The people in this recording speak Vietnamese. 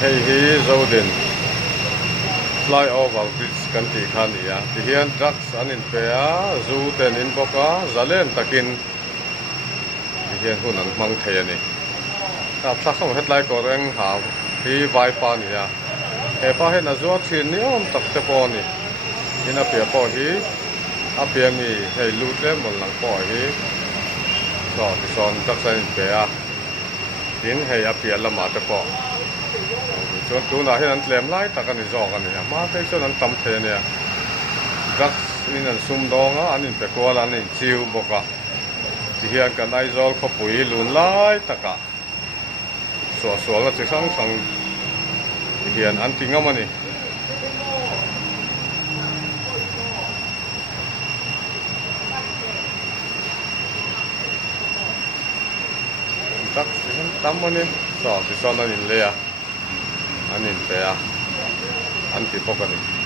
hei hi zodin flyover bridge kan ti kha ni a ti hian trucks an in pe a zu ten in boka zalen takin ti hian hun an mang thei ani ta thlasam hetlai ko reng ha hi vai pa ni a he pa he na zo thin ni om tak te po ni ina pe po hi a pe mi hei lut le mon lang po hi so ti son trucks an in pe a tin hei a pe lama te po chọn tu na hiện lem lai ta cái này giò cái này mà cái sốนั้นtầm thế này rắc in anh sum dong á anh in phải qua là anh in chiu bọc à thì hiện cái này giò có bụi lún lai ta cả xóa xóa là chỉ sang sang thì hiện anh tiếng âm này rắc tắm anh xóa thì sao anh in lê à anh in pe à anh thì bọc cái này